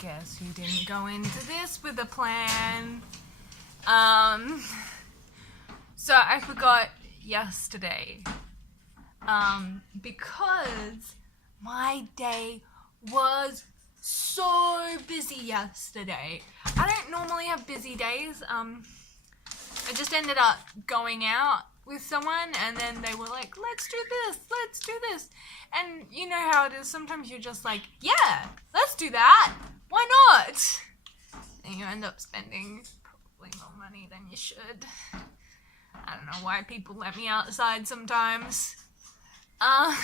guess you didn't go into this with a plan. So I forgot yesterday, because my day was so busy yesterday. I don't normally have busy days. I just ended up going out with someone, and then they were like, let's do this, and you know how it is, sometimes you're just like, yeah, let's do that, why not? And you end up spending probably more money than you should. I don't know why people let me outside sometimes. And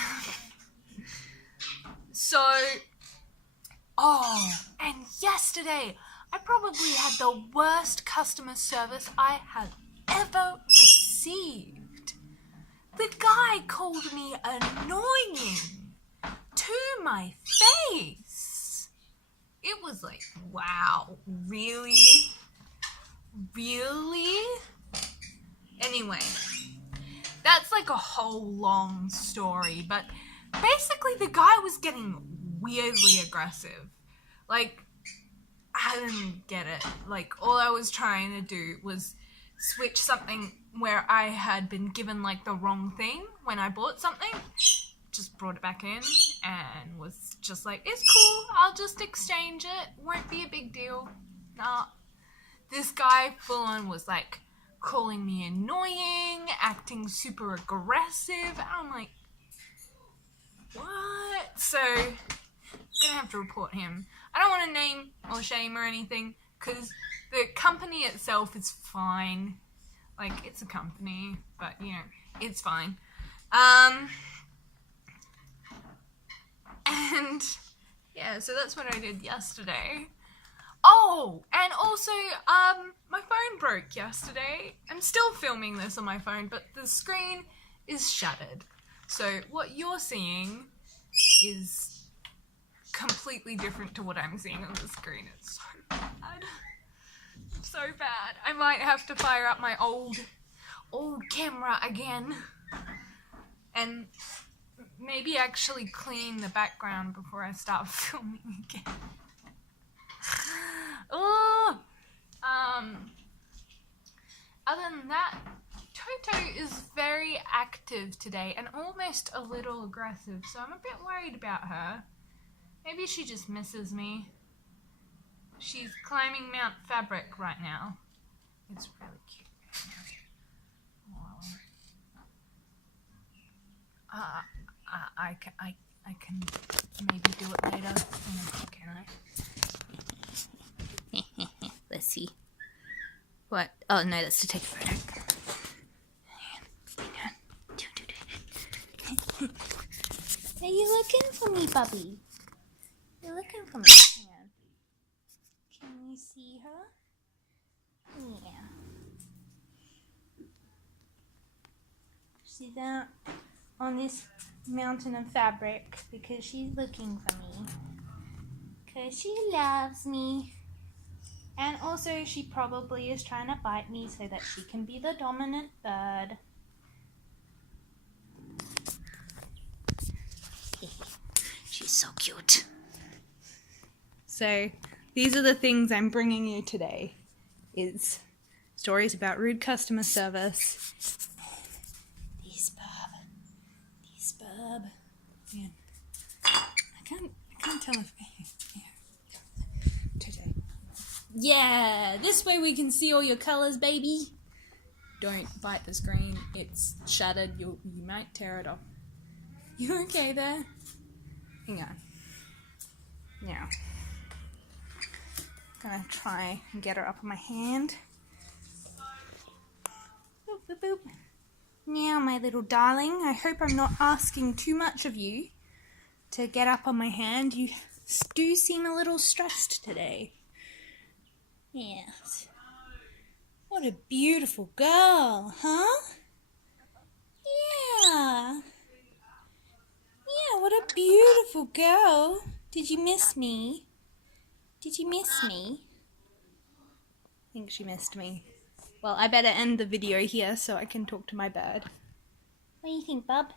yesterday I probably had the worst customer service I have ever received. The guy called me annoying to my face. It was like, wow, really? Really? Anyway, that's like a whole long story, but basically the guy was getting weirdly aggressive. Like, I didn't get it. Like, all I was trying to do was switch something where I had been given like the wrong thing when I bought something. Just brought it back in and was just like, it's cool, I'll just exchange it, won't be a big deal. Nah. This guy full on was like calling me annoying, acting super aggressive. I'm like, what? So I'm gonna have to report him. I don't want to name or shame or anything, because the company itself is fine. Like, it's a company, but you know, it's fine. And yeah, so that's what I did yesterday. Oh, and also, my phone broke yesterday. I'm still filming this on my phone, but the screen is shattered. So what you're seeing is completely different to what I'm seeing on the screen. It's so bad. So bad. I might have to fire up my old camera again. And maybe actually clean the background before I start filming again. Oh, other than that, Toto is very active today and almost a little aggressive, so I'm a bit worried about her. Maybe she just misses me. She's climbing Mount Fabric right now. It's really cute. I can maybe do it later. Can I? Let's see. What? Oh no, that's to take a photo. Are you looking for me, Bubby? You're looking for me. Hang on. Can you see her? Yeah. She's out on this mountain of fabric because she's looking for me. Because she loves me. And also, she probably is trying to bite me so that she can be the dominant bird. She's so cute. So, these are the things I'm bringing you today. Is stories about rude customer service. This bub. Man, I can't tell if... Today. Yeah, this way we can see all your colours, baby. Don't bite the screen. It's shattered. You might tear it off. You okay there? Hang on. Now, I'm gonna try and get her up on my hand. Boop, boop, boop. Now, my little darling, I hope I'm not asking too much of you to get up on my hand. You do seem a little stressed today. Yes. What a beautiful girl, huh? Yeah. Yeah, what a beautiful girl. Did you miss me? Did you miss me? I think she missed me. Well, I better end the video here so I can talk to my bird. What do you think, bub?